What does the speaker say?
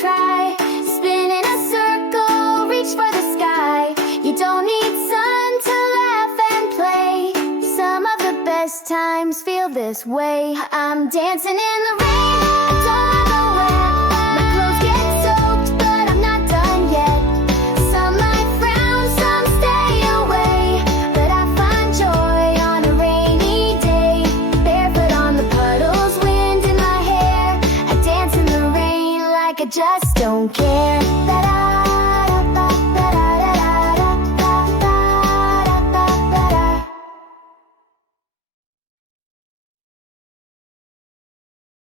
try. Spin in a circle, reach for the sky. You don't need sun to laugh and play. Some of the best times feel this way. I'm dancing in the rain, I don't wanna go wet. My clothes get soaked, but I'm not done yet. Some might frown, some stay away, but I find joy on a rainy day. Barefoot on the puddles, wind in my hair. I dance in the rain like I just don't care that